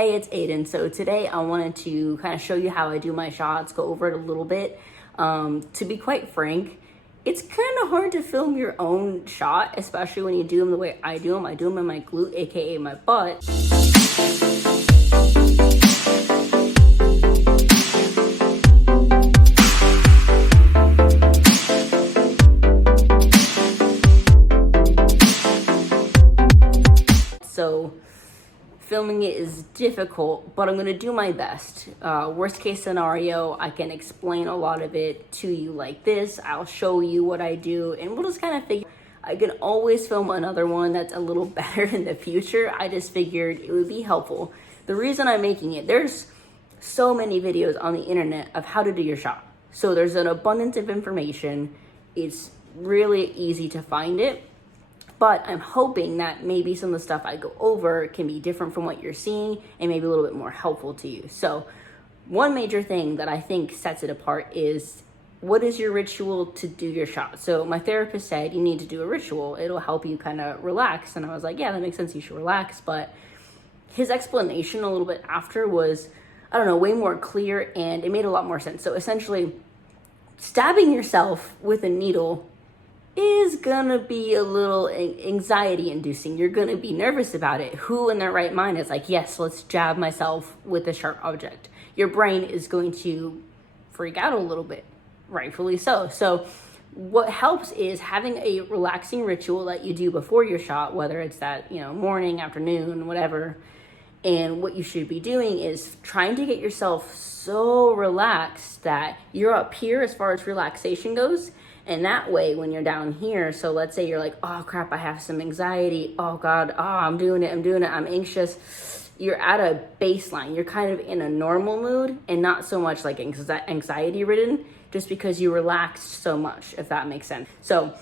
Hey, it's Aiden. So today I wanted to kind of show you how I do my shots, go over it a little bit. To be quite frank, it's kind of hard to film your own shot, especially when you do them the way I do them. I do them in my glute, aka my butt. So filming it is difficult, but I'm gonna do my best. Worst case scenario, I can explain a lot of it to you like this. I'll show you what I do, and we'll just kind of figure. I can always film another one that's a little better in the future. I just figured it would be helpful. The reason I'm making it, there's so many videos on the internet of how to do your shot. So there's an abundance of information. It's really easy to find it. But I'm hoping that maybe some of the stuff I go over can be different from what you're seeing and maybe a little bit more helpful to you. So one major thing that I think sets it apart is, what is your ritual to do your shot? So my therapist said you need to do a ritual. It'll help you kind of relax. And I was like, yeah, that makes sense. You should relax. But his explanation a little bit after was, I don't know, way more clear, and it made a lot more sense. So essentially, stabbing yourself with a needle is gonna be a little anxiety inducing. You're gonna be nervous about it. Who in their right mind is like, yes, let's jab myself with a sharp object? Your brain is going to freak out a little bit, rightfully so. So what helps is having a relaxing ritual that you do before your shot, whether it's that, morning, afternoon, whatever. And what you should be doing is trying to get yourself so relaxed that you're up here as far as relaxation goes. And that way, when you're down here, so let's say you're like, oh crap, I have some anxiety. Oh God, I'm doing it, I'm anxious. You're at a baseline. You're kind of in a normal mood and not so much like anxiety ridden, just because you relaxed so much, if that makes sense. So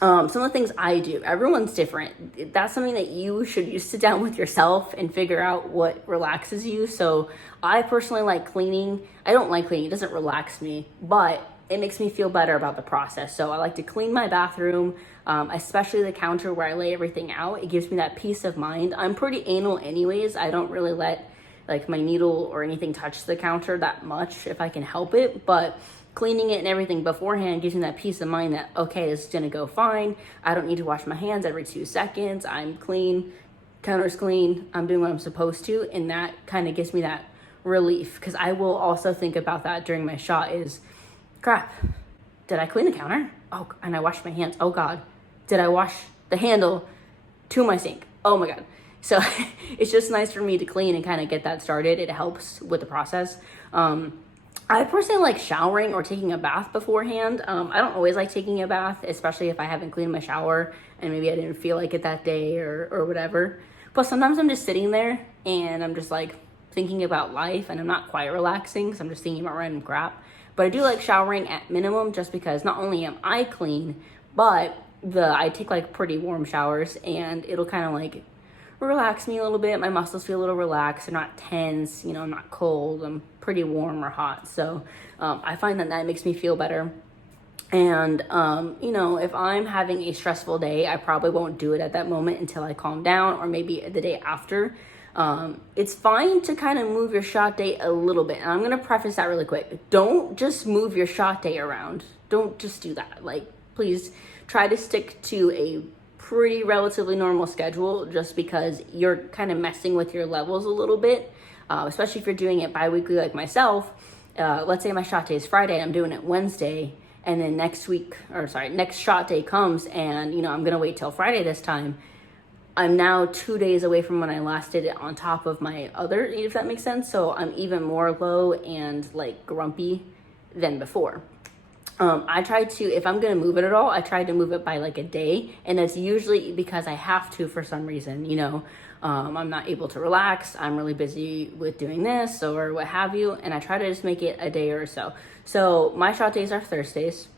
some of the things I do, everyone's different. That's something that you should sit down with yourself and figure out what relaxes you. So I personally like cleaning. I don't like cleaning, it doesn't relax me, but it makes me feel better about the process. So I like to clean my bathroom, especially the counter where I lay everything out. It gives me that peace of mind. I'm pretty anal anyways. I don't really let like my needle or anything touch the counter that much if I can help it. But cleaning it and everything beforehand gives me that peace of mind that, okay, this is gonna go fine. I don't need to wash my hands every 2 seconds. I'm clean, counter's clean. I'm doing what I'm supposed to. And that kind of gives me that relief, because I will also think about that during my shot is, crap, did I clean the counter? Oh, and I washed my hands. Oh God, did I wash the handle to my sink? Oh my God. So it's just nice for me to clean and kind of get that started. It helps with the process. I personally like showering or taking a bath beforehand. I don't always like taking a bath, especially if I haven't cleaned my shower and maybe I didn't feel like it that day or whatever. But sometimes I'm just sitting there and I'm just like thinking about life and I'm not quite relaxing because I'm just thinking about random crap. But I do like showering at minimum, just because not only am I clean, but I take like pretty warm showers and it'll kind of like relax me a little bit. My muscles feel a little relaxed. They're not tense, I'm not cold. I'm pretty warm or hot. So I find that makes me feel better. And, if I'm having a stressful day, I probably won't do it at that moment until I calm down, or maybe the day after. It's fine to kind of move your shot day a little bit. And I'm going to preface that really quick. Don't just move your shot day around. Don't just do that. Like, please try to stick to a pretty relatively normal schedule, just because you're kind of messing with your levels a little bit, especially if you're doing it bi-weekly like myself. Let's say my shot day is Friday, I'm doing it Wednesday, and then next shot day comes and, I'm going to wait till Friday this time. I'm now 2 days away from when I last did it on top of my other, if that makes sense. So I'm even more low and like grumpy than before. I try to, if I'm going to move it at all, I try to move it by like a day. And that's usually because I have to for some reason, I'm not able to relax. I'm really busy with doing this or what have you. And I try to just make it a day or so. So my shot days are Thursdays.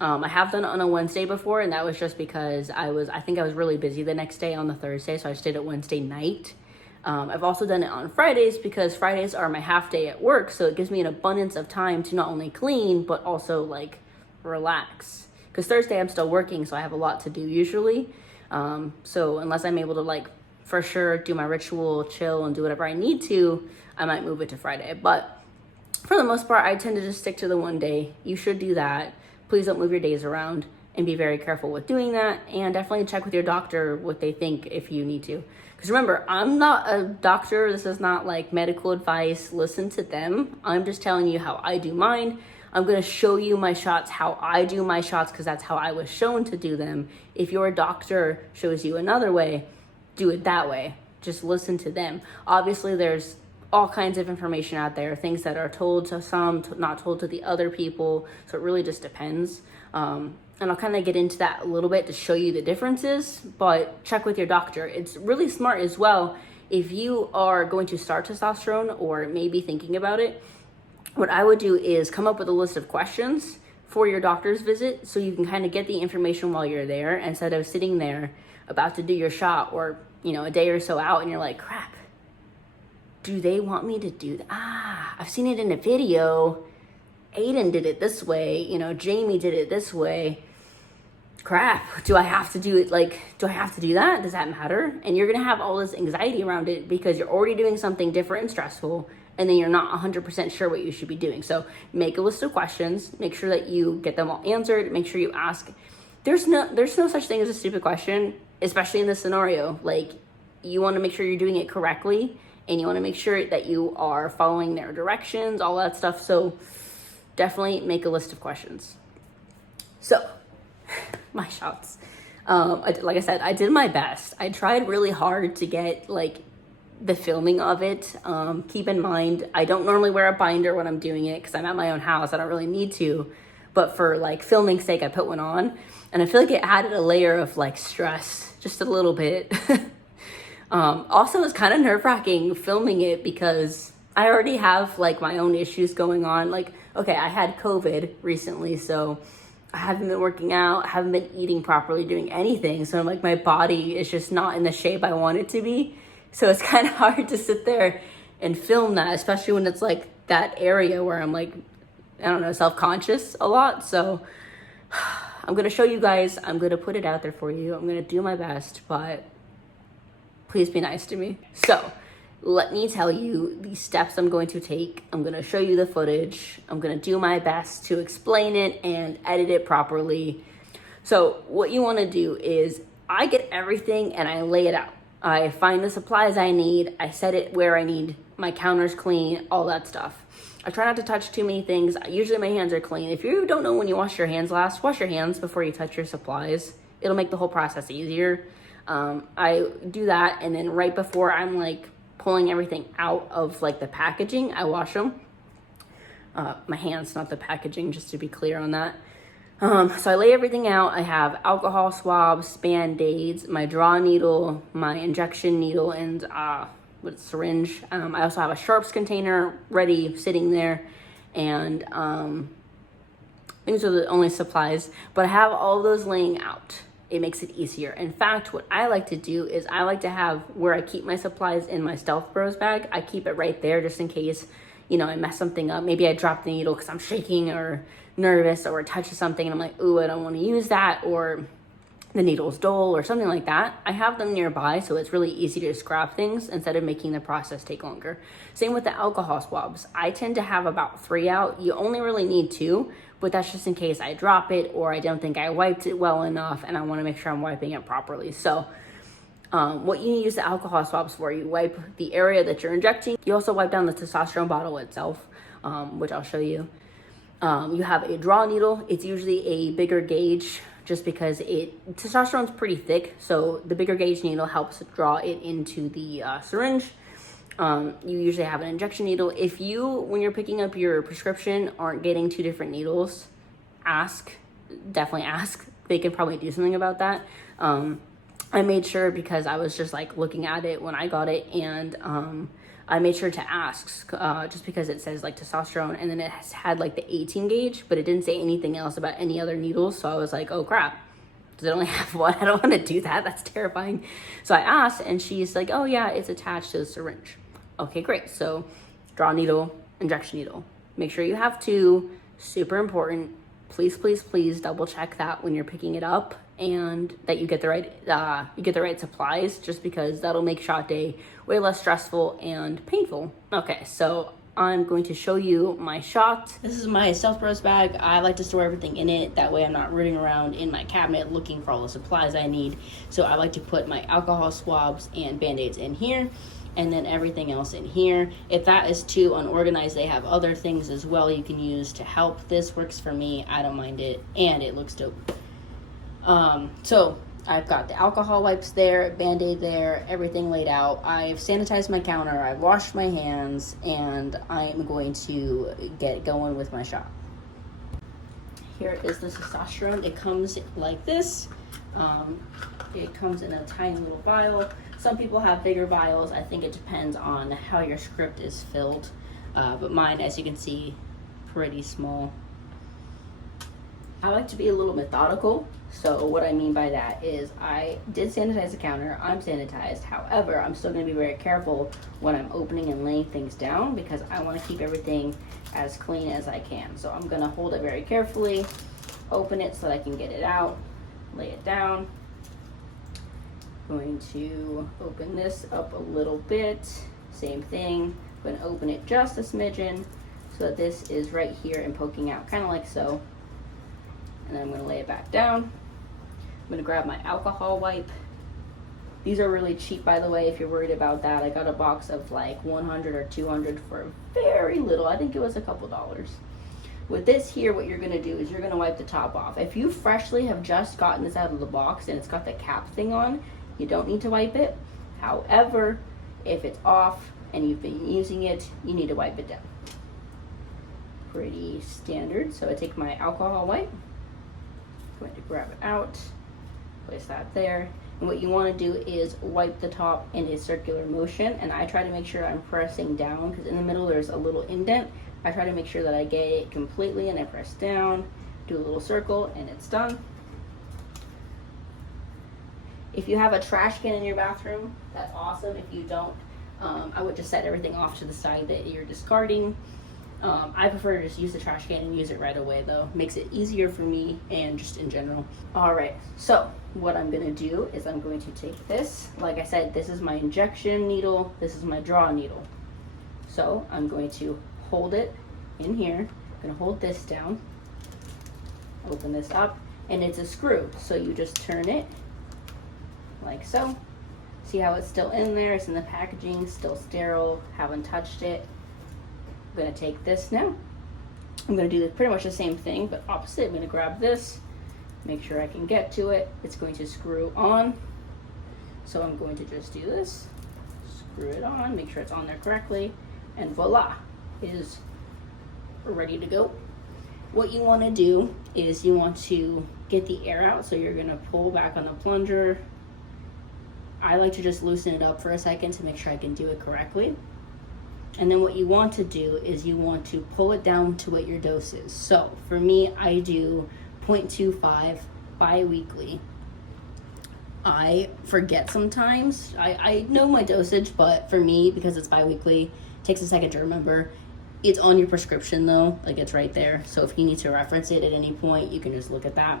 I have done it on a Wednesday before, and that was just because I think I was really busy the next day on the Thursday, so I just did it Wednesday night. I've also done it on Fridays because Fridays are my half day at work, so it gives me an abundance of time to not only clean, but also like relax. Because Thursday I'm still working, so I have a lot to do usually. So unless I'm able to like for sure do my ritual, chill, and do whatever I need to, I might move it to Friday. But for the most part, I tend to just stick to the one day. You should do that. Please don't move your days around, and be very careful with doing that. And definitely check with your doctor what they think if you need to. Because remember, I'm not a doctor. This is not like medical advice. Listen to them. I'm just telling you how I do mine. I'm going to show you my shots, how I do my shots, because that's how I was shown to do them. If your doctor shows you another way, do it that way. Just listen to them. Obviously, there's all kinds of information out there, things that are told to some, not told to the other people. So it really just depends. And I'll kind of get into that a little bit to show you the differences, but check with your doctor. It's really smart as well. If you are going to start testosterone or maybe thinking about it, what I would do is come up with a list of questions for your doctor's visit so you can kind of get the information while you're there instead of sitting there about to do your shot or, a day or so out and you're like, crap, do they want me to do that? I've seen it in a video. Aiden did it this way, Jamie did it this way. Crap, do I have to do it? Do I have to do that? Does that matter? And you're going to have all this anxiety around it because you're already doing something different and stressful, and then you're not 100% sure what you should be doing. So make a list of questions, make sure that you get them all answered, make sure you ask. There's no such thing as a stupid question, especially in this scenario. You want to make sure you're doing it correctly, and you want to make sure that you are following their directions, all that stuff. So definitely make a list of questions. So my shots. Like I said, I did my best. I tried really hard to get the filming of it. Keep in mind, I don't normally wear a binder when I'm doing it because I'm at my own house. I don't really need to. But for filming sake, I put one on. And I feel like it added a layer of stress, just a little bit. Also, it's kind of nerve-wracking filming it because I already have my own issues going on. Okay, I had COVID recently, so I haven't been working out, I haven't been eating properly, doing anything. So my body is just not in the shape I want it to be. So it's kind of hard to sit there and film that, especially when it's that area where I'm self-conscious a lot. So I'm going to show you guys, I'm going to put it out there for you. I'm going to do my best, but please be nice to me. So let me tell you the steps I'm going to take. I'm going to show you the footage. I'm going to do my best to explain it and edit it properly. So what you want to do is I get everything and I lay it out. I find the supplies I need. I set it where I need. My counter's clean, all that stuff. I try not to touch too many things. Usually my hands are clean. If you don't know when you wash your hands last, wash your hands before you touch your supplies. It'll make the whole process easier. I do that, and then right before I'm pulling everything out of the packaging, I wash them. My hands, not the packaging, just to be clear on that. So I lay everything out. I have alcohol swabs, Band-Aids, my draw needle, my injection needle, and syringe. I also have a sharps container ready, sitting there, and these are the only supplies. But I have all those laying out. It makes it easier. In fact, what I like to do is I like to have where I keep my supplies in my Stealth Bros bag. I keep it right there just in case, I mess something up. Maybe I drop the needle because I'm shaking or nervous or touch something and I'm like, ooh, I don't want to use that, or the needle's dull or something like that. I have them nearby, so it's really easy to just grab things instead of making the process take longer. Same with the alcohol swabs. I tend to have about 3 out. You only really need 2, but that's just in case I drop it or I don't think I wiped it well enough and I want to make sure I'm wiping it properly. So what you use the alcohol swabs for, you wipe the area that you're injecting. You also wipe down the testosterone bottle itself, which I'll show you. You have a draw needle. It's usually a bigger gauge just because testosterone's pretty thick. So the bigger gauge needle helps draw it into the syringe. You usually have an injection needle. If you, when you're picking up your prescription, aren't getting 2 different needles, definitely ask. They can probably do something about that. I made sure because I was just looking at it when I got it, and I made sure to ask just because it says testosterone, and then it had the 18 gauge, but it didn't say anything else about any other needles. So I was like, oh crap, does it only have one? I don't want to do that. That's terrifying. So I asked, and she's like, oh yeah, it's attached to the syringe. Okay, great. So draw needle, injection needle. Make sure you have 2. Super important. Please, please, please double check that when you're picking it up. and that you get the right supplies, just because that'll make shot day way less stressful and painful. Okay, so I'm going to show you my shot. This is my Stealth Bros bag. I like to store everything in it. That way I'm not rooting around in my cabinet looking for all the supplies I need. So I like to put my alcohol swabs and Band-Aids in here, and then everything else in here. If that is too unorganized, they have other things as well you can use to help. This works for me. I don't mind it, and it looks dope. So I've got the alcohol wipes there, Band-Aid there, everything laid out. I've sanitized my counter, I've washed my hands, and I'm going to get going with my shot. Here is the testosterone. It comes like this. It comes in a tiny little vial. Some people have bigger vials. I think it depends on how your script is filled. But mine, as you can see, pretty small. I like to be a little methodical. So what I mean by that is I did sanitize the counter. I'm sanitized. However, I'm still going to be very careful when I'm opening and laying things down, because I want to keep everything as clean as I can. So I'm going to hold it very carefully, open it so that I can get it out, lay it down. I'm going to open this up a little bit. Same thing. I'm going to open it just a smidgen so that this is right here and poking out, kind of like so. And then I'm going to lay it back down. I'm going to grab my alcohol wipe. These are really cheap, by the way, if you're worried about that. I got a box of like 100 or 200 for very little. I think it was a couple dollars. With this here, what you're going to do is you're going to wipe the top off. If you freshly have just gotten this out of the box and it's got the cap thing on, you don't need to wipe it. However, if it's off and you've been using it, you need to wipe it down. Pretty standard. So I take my alcohol wipe. I'm going to grab it out, place that there, and what you want to do is wipe the top in a circular motion, and I try to make sure I'm pressing down, because in the middle there's a little indent. I try to make sure that I get it completely, and I press down, do a little circle, and it's done. If you have a trash can in your bathroom, that's awesome. If you don't, I would just set everything off to the side that you're discarding. I prefer to just use the trash can and use it right away, though. Makes it easier for me and just in general. All right, so what I'm gonna do is I'm going to take this. Like I said, this is my injection needle. This is my draw needle. So I'm going to hold it in here. I'm gonna hold this down, open this up, and it's a screw. So you just turn it like so. See how it's still in there? It's in the packaging, still sterile, haven't touched it. I'm going to take this now. I'm going to do pretty much the same thing, but opposite. I'm going to grab this, make sure I can get to it. It's going to screw on. So I'm going to just do this, screw it on, make sure it's on there correctly, and voila, it is ready to go. What you want to do is you want to get the air out, so you're going to pull back on the plunger. I like to just loosen it up for a second to make sure I can do it correctly. And then what you want to do is you want to pull it down to what your dose is. So for me, I do 0.25 bi-weekly. I forget sometimes. I know my dosage, but for me, because it's bi-weekly, it takes a second to remember. It's on your prescription though, like it's right there. So if you need to reference it at any point, you can just look at that.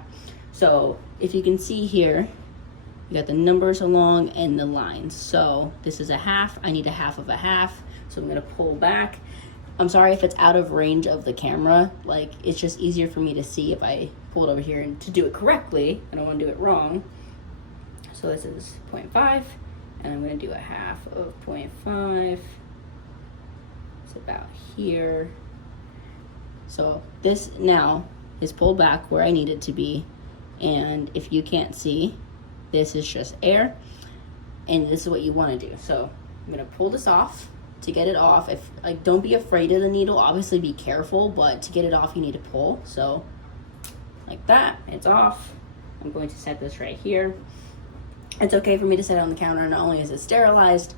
So if you can see here, you got the numbers along and the lines. So this is a half, I need a half of a half. So I'm gonna pull back. I'm sorry if it's out of range of the camera. Like, it's just easier for me to see if I pull it over here and to do it correctly. I don't wanna do it wrong. So this is 0.5, and I'm gonna do a half of 0.5. It's about here. So this now is pulled back where I need it to be. And if you can't see, this is just air. And this is what you wanna do. So I'm gonna pull this off. To get it off, if like, don't be afraid of the needle, obviously be careful, but to get it off you need to pull. So like that, it's off. I'm going to set this right here. It's okay for me to set it on the counter. Not only is it sterilized,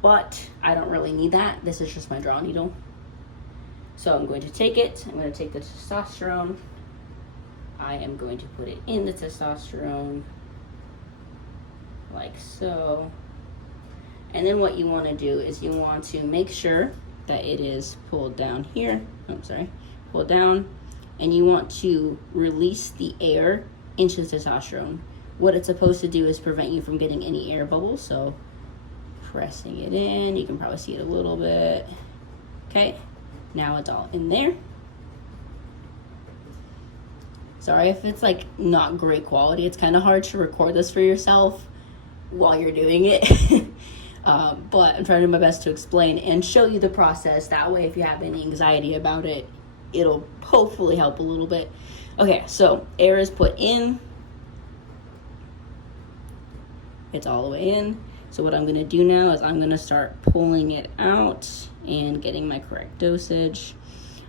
but I don't really need that. This is just my draw needle. So I'm going to take it, I'm going to take the testosterone, I am going to put it in the testosterone like so. And then what you want to do is you want to make sure that it is pulled down here. Pulled down, and you want to release the air into the testosterone. what it's supposed to do is prevent you from getting any air bubbles. So pressing it in, you can probably see it a little bit. Okay, now it's all in there. Sorry if it's like not great quality. It's kind of hard to record this for yourself while you're doing it. But I'm trying to do my best to explain and show you the process. That way, if you have any anxiety about it, it'll hopefully help a little bit. Okay, so air is put in. It's all the way in. So what I'm gonna do now is I'm gonna start pulling it out and getting my correct dosage.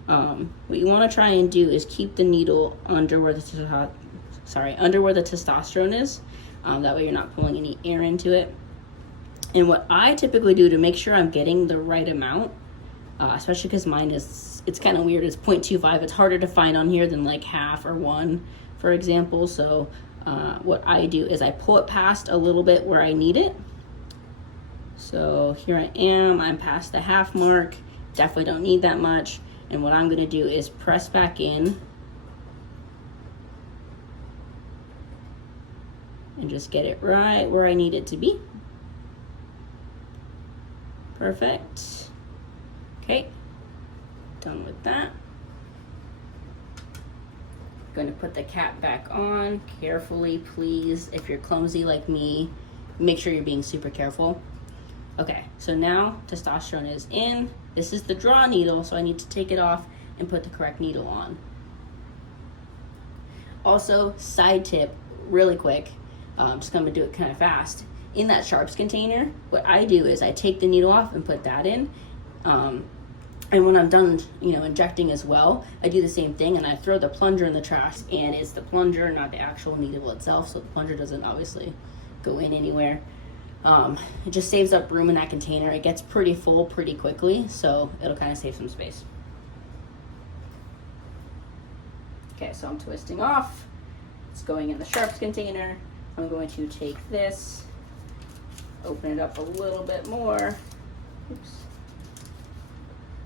What you want to try and do is keep the needle under where the testosterone is. That way you're not pulling any air into it. And what I typically do to make sure I'm getting the right amount, especially because mine it's kind of weird, it's 0.25. It's harder to find on here than like half or 1, for example. So what I do is I pull it past a little bit where I need it. So here I am, I'm past the half mark. Definitely don't need that much. And what I'm gonna do is press back in and just get it right where I need it to be. Perfect. Okay, done with that. Going to put the cap back on carefully, please. If you're clumsy like me, make sure you're being super careful. Okay, so now testosterone is in. This is the draw needle, so I need to take it off and put the correct needle on. Also, side tip, really quick, just gonna do it kind of fast. In that sharps container, what I do is I take the needle off and put that in. And when I'm done, injecting as well, I do the same thing and I throw the plunger in the trash. And it's the plunger, not the actual needle itself, so the plunger doesn't obviously go in anywhere. It just saves up room in that container. It gets pretty full pretty quickly, so it'll kind of save some space. Okay, so I'm twisting off. It's going in the sharps container. I'm going to take this, open it up a little bit more. Oops.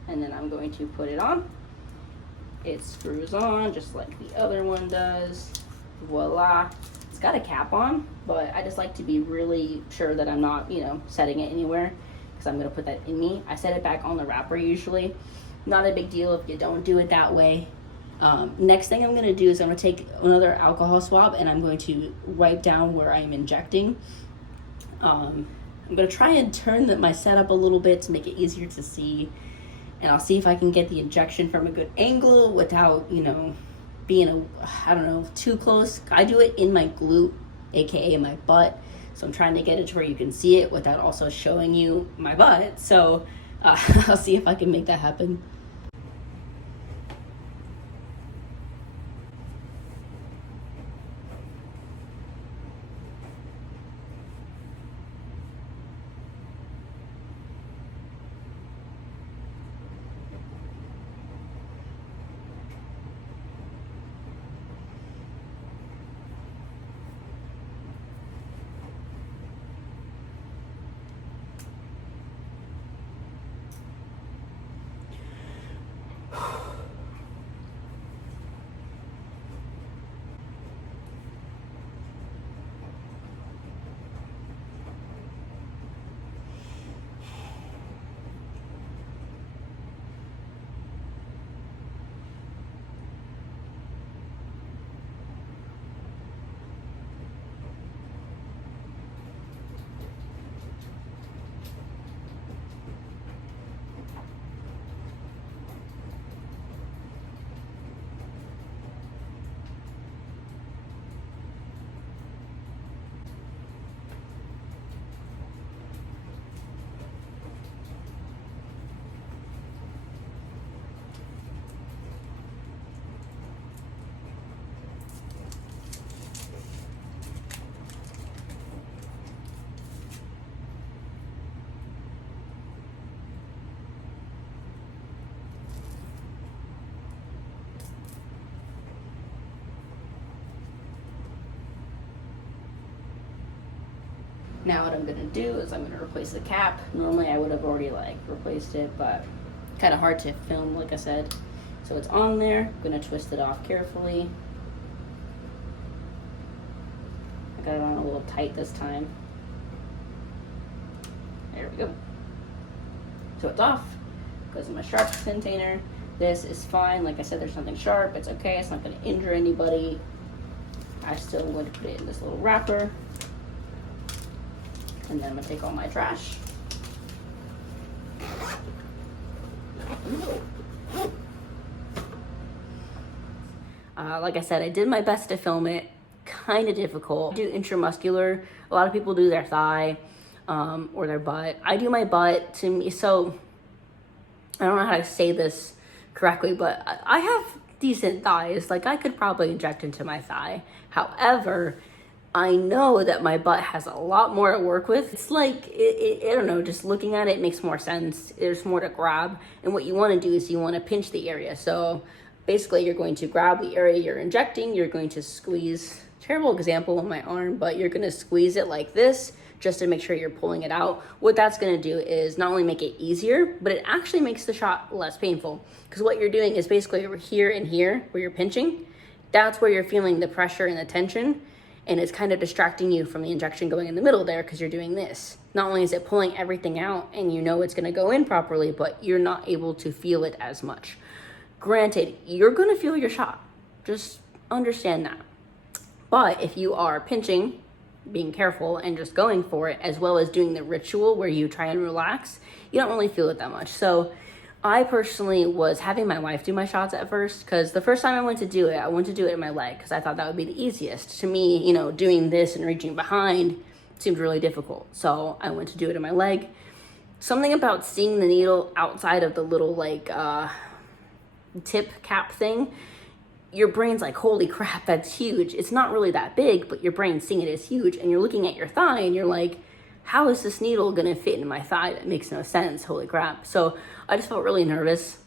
And then I'm going to put it on. It screws on just like the other one does. Voila. It's got a cap on, but I just like to be really sure that I'm not, setting it anywhere, because I'm going to put that in me. I set it back on the wrapper usually. Not a big deal if you don't do it that way. Next thing I'm going to do is I'm going to take another alcohol swab and I'm going to wipe down where I'm injecting. I'm going to try and turn my setup a little bit to make it easier to see. And I'll see if I can get the injection from a good angle without, being too close. I do it in my glute, aka my butt. So I'm trying to get it to where you can see it without also showing you my butt. So I'll see if I can make that happen. Now what I'm going to do is I'm going to replace the cap. Normally I would have already replaced it, but kind of hard to film, like I said. So it's on there. I'm going to twist it off carefully. got it on a little tight this time. There we go. So it's off. Goes in my sharp container. This is fine. Like I said, there's nothing sharp. It's okay. It's not going to injure anybody. I still would put it in this little wrapper. And then I'm going to take all my trash. Like I said, I did my best to film it. Kind of difficult. I do intramuscular. A lot of people do their thigh or their butt. I do my butt. To me, so I don't know how to say this correctly, but I have decent thighs. Like, I could probably inject into my thigh. However, I know that my butt has a lot more to work with. It's like, I don't know, just looking at it makes more sense. There's more to grab. And what you want to do is you want to pinch the area. So basically, you're going to grab the area you're injecting. You're going to squeeze, terrible example on my arm, but you're going to squeeze it like this just to make sure you're pulling it out. What that's going to do is not only make it easier, but it actually makes the shot less painful. Because what you're doing is basically over here and here where you're pinching. That's where you're feeling the pressure and the tension. And it's kind of distracting you from the injection going in the middle there because you're doing this. Not only is it pulling everything out and you know it's going to go in properly, but you're not able to feel it as much. Granted, you're going to feel your shot. Just understand that. But if you are pinching, being careful, and just going for it, as well as doing the ritual where you try and relax, you don't really feel it that much. So I personally was having my wife do my shots at first, because the first time I went to do it, I went to do it in my leg because I thought that would be the easiest. To me, you know, doing this and reaching behind seemed really difficult. So I went to do it in my leg. Something about seeing the needle outside of the little like tip cap thing, your brain's like, holy crap, that's huge. It's not really that big, but your brain's seeing it as huge, and you're looking at your thigh and you're like, how is this needle gonna fit into my thigh? That makes no sense, holy crap. So I just felt really nervous,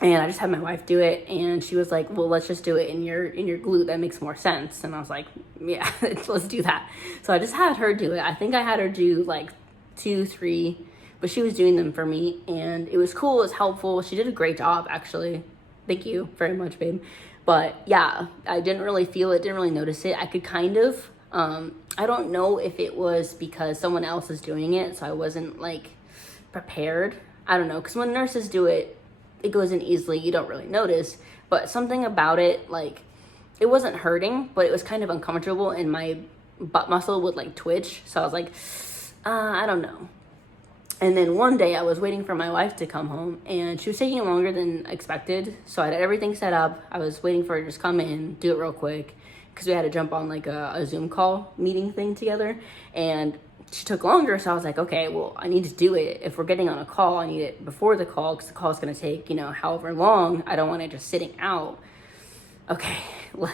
and I just had my wife do it, and she was like, well, let's just do it in your glute, that makes more sense. And I was like, yeah, let's do that. So I just had her do it. I think I had her do like 2, 3, but she was doing them for me, and it was cool, it was helpful. She did a great job, actually. Thank you very much, babe. But yeah, I didn't really feel it, didn't really notice it. I could kind of, I don't know if it was because someone else is doing it, so I wasn't like prepared. I don't know, because when nurses do it, it goes in easily, you don't really notice. But something about it, like, it wasn't hurting, but it was kind of uncomfortable, and my butt muscle would like twitch. So I was like, I don't know. And then one day I was waiting for my wife to come home, and she was taking longer than expected. So I had everything set up. I was waiting for her to just come in, do it real quick, because we had to jump on like a Zoom call meeting thing together. And she took longer, so I was like, okay, well, I need to do it. If we're getting on a call, I need it before the call, because the call is going to take, you know, however long. I don't want it just sitting out. Okay, well,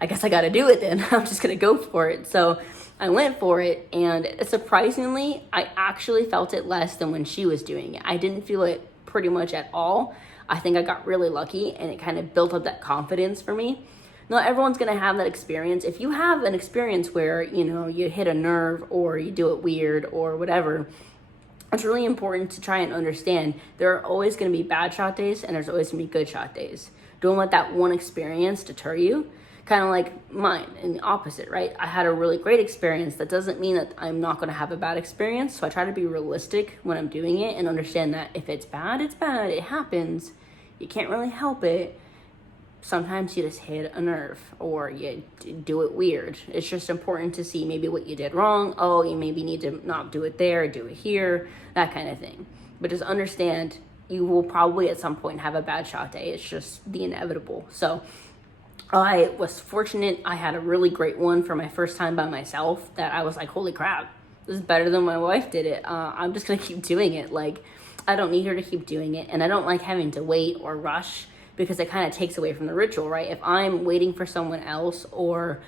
I guess I got to do it then. I'm just going to go for it. So I went for it, and surprisingly, I actually felt it less than when she was doing it. I didn't feel it pretty much at all. I think I got really lucky, and it kind of built up that confidence for me. Not everyone's going to have that experience. If you have an experience where, you know, you hit a nerve or you do it weird or whatever, it's really important to try and understand there are always going to be bad shot days, and there's always going to be good shot days. Don't let that one experience deter you. Kind of like mine, and the opposite, right? I had a really great experience. That doesn't mean that I'm not going to have a bad experience. So I try to be realistic when I'm doing it and understand that if it's bad, it's bad. It happens. You can't really help it. Sometimes you just hit a nerve or you do it weird. It's just important to see maybe what you did wrong. Oh, you maybe need to not do it there, do it here, that kind of thing. But just understand you will probably at some point have a bad shot day. It's just the inevitable. So I was fortunate. I had a really great one for my first time by myself that I was like, holy crap, this is better than my wife did it. I'm just going to keep doing it. Like, I don't need her to keep doing it. And I don't like having to wait or rush because it kind of takes away from the ritual, right? If I'm waiting for someone else or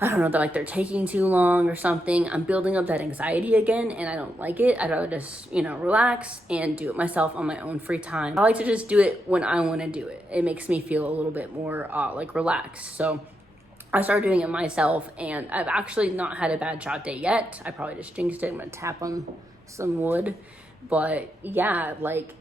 I don't know, like they're taking too long or something, I'm building up that anxiety again, and I don't like it. I'd rather just, you know, relax and do it myself on my own free time. I like to just do it when I want to do it. It makes me feel a little bit more like relaxed. So I started doing it myself, and I've actually not had a bad shot day yet. I probably just jinxed it. I'm gonna tap on some wood. But yeah, like,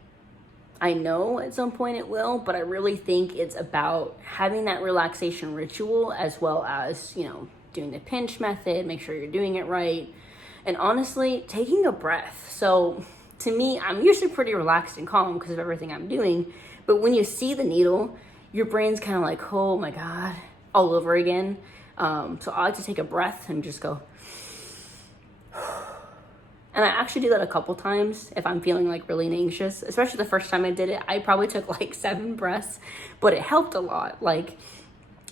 I know at some point it will, but I really think it's about having that relaxation ritual as well as, you know, doing the pinch method, make sure you're doing it right. And honestly, taking a breath. So to me, I'm usually pretty relaxed and calm because of everything I'm doing. But when you see the needle, your brain's kind of like, oh my God, all over again. So I like to take a breath and just go. And I actually do that a couple times if I'm feeling like really anxious, especially the first time I did it. I probably took like 7 breaths, but it helped a lot. Like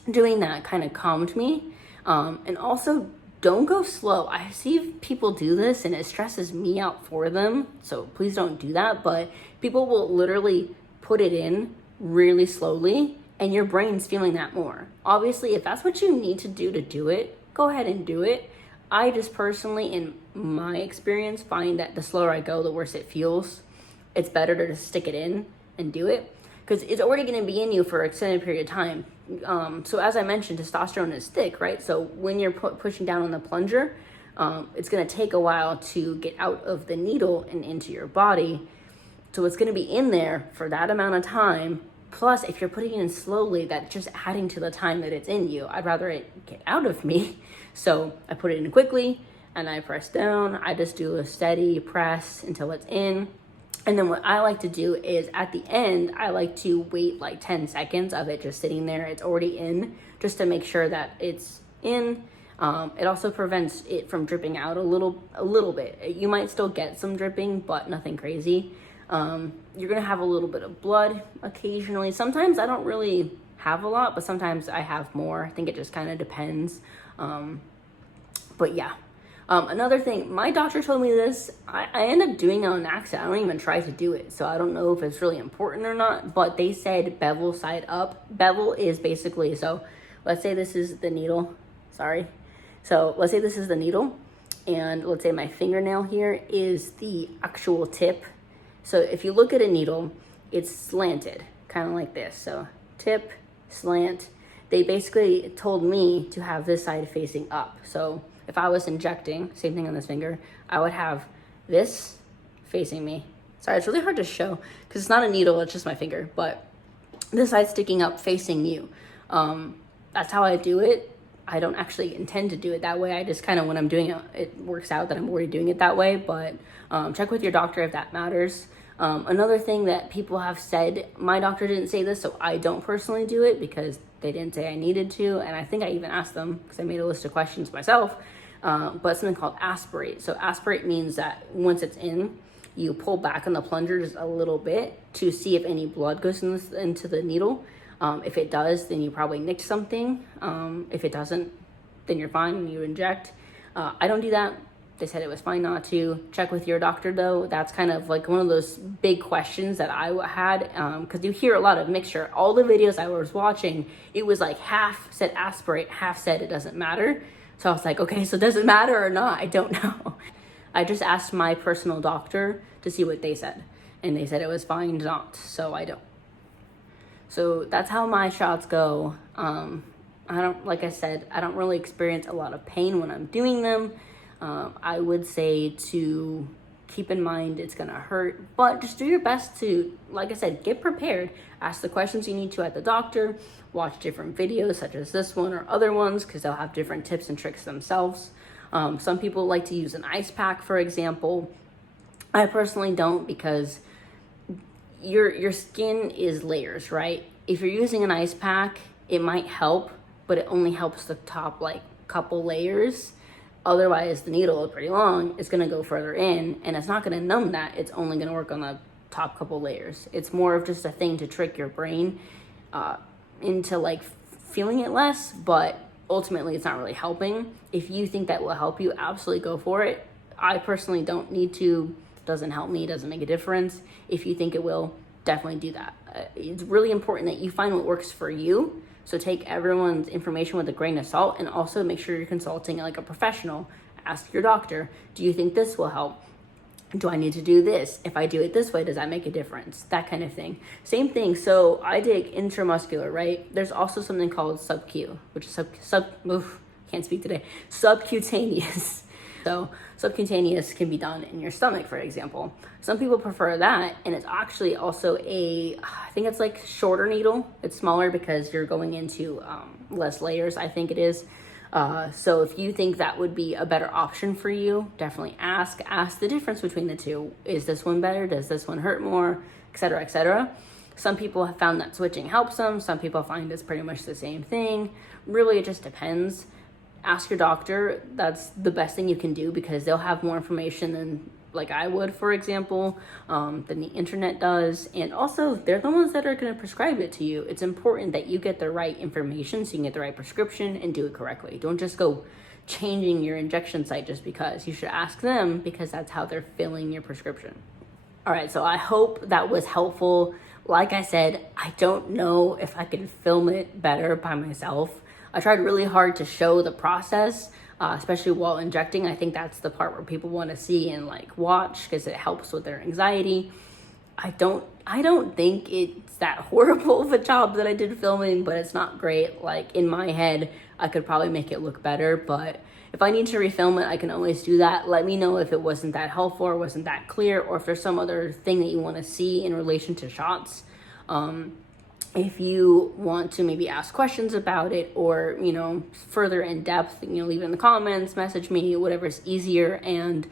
doing that kind of calmed me. And also don't go slow. I see people do this and it stresses me out for them. So please don't do that. But people will literally put it in really slowly and your brain's feeling that more. Obviously, if that's what you need to do it, go ahead and do it. I just personally, in my experience, find that the slower I go, the worse it feels. It's better to just stick it in and do it because it's already going to be in you for an extended period of time. So as I mentioned, testosterone is thick, right? So when you're pushing down on the plunger, it's going to take a while to get out of the needle and into your body. So it's going to be in there for that amount of time. Plus, if you're putting it in slowly, that's just adding to the time that it's in you. I'd rather it get out of me. So I put it in quickly and I press down. I just do a steady press until it's in. And then what I like to do is at the end, I like to wait like 10 seconds of it just sitting there. It's already in, just to make sure that it's in. It also prevents it from dripping out a little bit. You might still get some dripping, but nothing crazy. You're gonna have a little bit of blood occasionally. Sometimes I don't really have a lot, but sometimes I have more. I think it just kind of depends. But yeah. Another thing, my doctor told me this. I end up doing it on accident. I don't even try to do it, so I don't know if it's really important or not, but they said bevel side up. Bevel is basically, so let's say this is the needle. Sorry. So let's say this is the needle, and let's say my fingernail here is the actual tip. So if you look at a needle, it's slanted, kind of like this. So tip, slant. They basically told me to have this side facing up. So if I was injecting, same thing on this finger, I would have this facing me. Sorry, it's really hard to show because it's not a needle, it's just my finger, but this side sticking up facing you. That's how I do it. I don't actually intend to do it that way. I just kind of, when I'm doing it, it works out that I'm already doing it that way, but check with your doctor if that matters. Another thing that people have said, my doctor didn't say this, so I don't personally do it because they didn't say I needed to, and I think I even asked them because I made a list of questions myself, but something called aspirate. So aspirate means that once it's in, you pull back on the plunger just a little bit to see if any blood goes into the needle. If it does, then you probably nicked something. If it doesn't, then you're fine and you inject. I don't do that. They said it was fine not to. Check with your doctor though. That's kind of like one of those big questions that I had, because you hear a lot of mixture. All the videos I was watching, it was like half said aspirate, half said it doesn't matter. So I was like, okay, so does it matter or not? I don't know. I just asked my personal doctor to see what they said, and they said it was fine not, so I don't. So that's how my shots go. Like I said, I don't really experience a lot of pain when I'm doing them. I would say to keep in mind it's gonna hurt, but just do your best to, like I said, get prepared. Ask the questions you need to at the doctor. Watch different videos such as this one or other ones because they'll have different tips and tricks themselves. Some people like to use an ice pack, for example. I personally don't because your skin is layers, right? If you're using an ice pack, it might help, but it only helps the top like couple layers. Otherwise, the needle is pretty long. It's going to go further in, and it's not going to numb that. It's only going to work on the top couple layers. It's more of just a thing to trick your brain into like feeling it less, but ultimately it's not really helping. If you think that will help you, absolutely go for it. I personally don't need to. Doesn't help me. Doesn't make a difference. If you think it will, definitely do that. It's really important that you find what works for you. So take everyone's information with a grain of salt, and also make sure you're consulting like a professional. Ask your doctor, do you think this will help? Do I need to do this? If I do it this way, does that make a difference? That kind of thing. Same thing. So I take intramuscular, right? There's also something called sub-Q, which is can't speak today. Subcutaneous. So subcutaneous can be done in your stomach, for example. Some people prefer that, and it's actually also I think it's like shorter needle. It's smaller because you're going into less layers, I think it is. So if you think that would be a better option for you, definitely ask the difference between the two. Is this one better? Does this one hurt more? Etc., etc. Some people have found that switching helps them. Some people find it's pretty much the same thing. Really, it just depends. Ask your doctor. That's the best thing you can do, because they'll have more information than like I would, for example, than the internet does. And also, they're the ones that are going to prescribe it to you. It's important that you get the right information so you can get the right prescription and do it correctly. Don't just go changing your injection site just because. You should ask them, because that's how they're filling your prescription. All right, so I hope that was helpful. Like I said, I don't know if I could film it better by myself. I tried really hard to show the process, especially while injecting. I think that's the part where people want to see and like watch, because it helps with their anxiety. I don't think it's that horrible of a job that I did filming, but it's not great. Like in my head, I could probably make it look better, but if I need to refilm it, I can always do that. Let me know if it wasn't that helpful or wasn't that clear, or if there's some other thing that you want to see in relation to shots. If you want to maybe ask questions about it, or, you know, further in depth, you know, leave it in the comments, message me, whatever's easier. And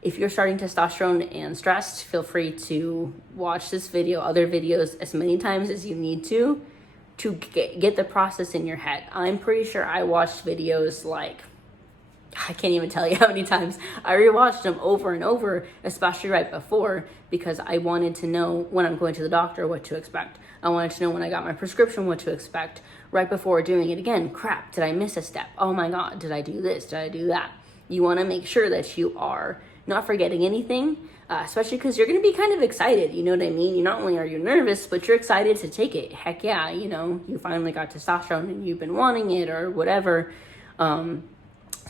if you're starting testosterone and stressed, feel free to watch this video, other videos, as many times as you need to get the process in your head. I'm pretty sure I watched videos like, I can't even tell you how many times. I rewatched them over and over, especially right before, because I wanted to know when I'm going to the doctor what to expect. I wanted to know when I got my prescription what to expect. Right before doing it again, crap, did I miss a step? Oh my God, did I do this? Did I do that? You want to make sure that you are not forgetting anything, especially because you're going to be kind of excited. You know what I mean? You not only are you nervous, but you're excited to take it. Heck yeah, you know, you finally got testosterone and you've been wanting it or whatever.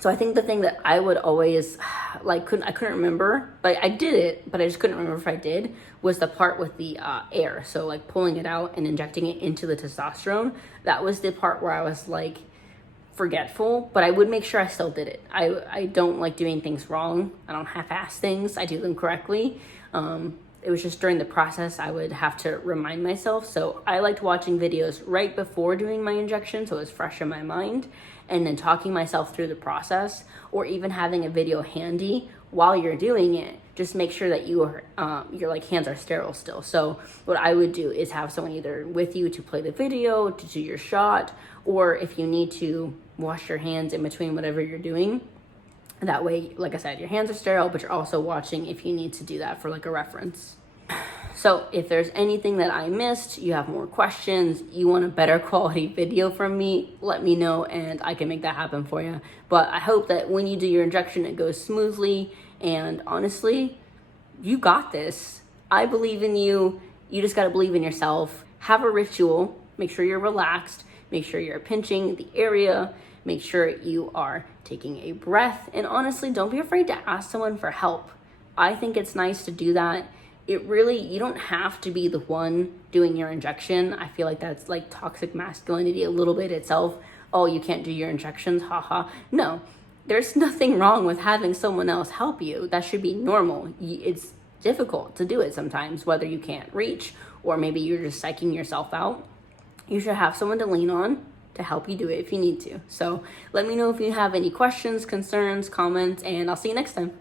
So I think the thing that I would always, I couldn't remember, but I did it, but I just couldn't remember if I did, was the part with the air. So like pulling it out and injecting it into the testosterone. That was the part where I was like forgetful, but I would make sure I still did it. I don't like doing things wrong. I don't half-ass things. I do them correctly. It was just during the process I would have to remind myself. So I liked watching videos right before doing my injection, so it was fresh in my mind, and then talking myself through the process, or even having a video handy while you're doing it. Just make sure that your like hands are sterile still. So what I would do is have someone either with you to play the video, to do your shot, or if you need to wash your hands in between whatever you're doing. That way, like I said, your hands are sterile, but you're also watching if you need to do that for like a reference. So if there's anything that I missed, you have more questions, you want a better quality video from me, let me know and I can make that happen for you. But I hope that when you do your injection, it goes smoothly. And honestly, you got this. I believe in you. You just got to believe in yourself. Have a ritual. Make sure you're relaxed. Make sure you're pinching the area. Make sure you are taking a breath. And honestly, don't be afraid to ask someone for help. I think it's nice to do that. You don't have to be the one doing your injection. I feel like that's like toxic masculinity a little bit itself. Oh, you can't do your injections, haha. No, there's nothing wrong with having someone else help you. That should be normal. It's difficult to do it sometimes, whether you can't reach or maybe you're just psyching yourself out. You should have someone to lean on to help you do it if you need to. So let me know if you have any questions, concerns, comments, and I'll see you next time.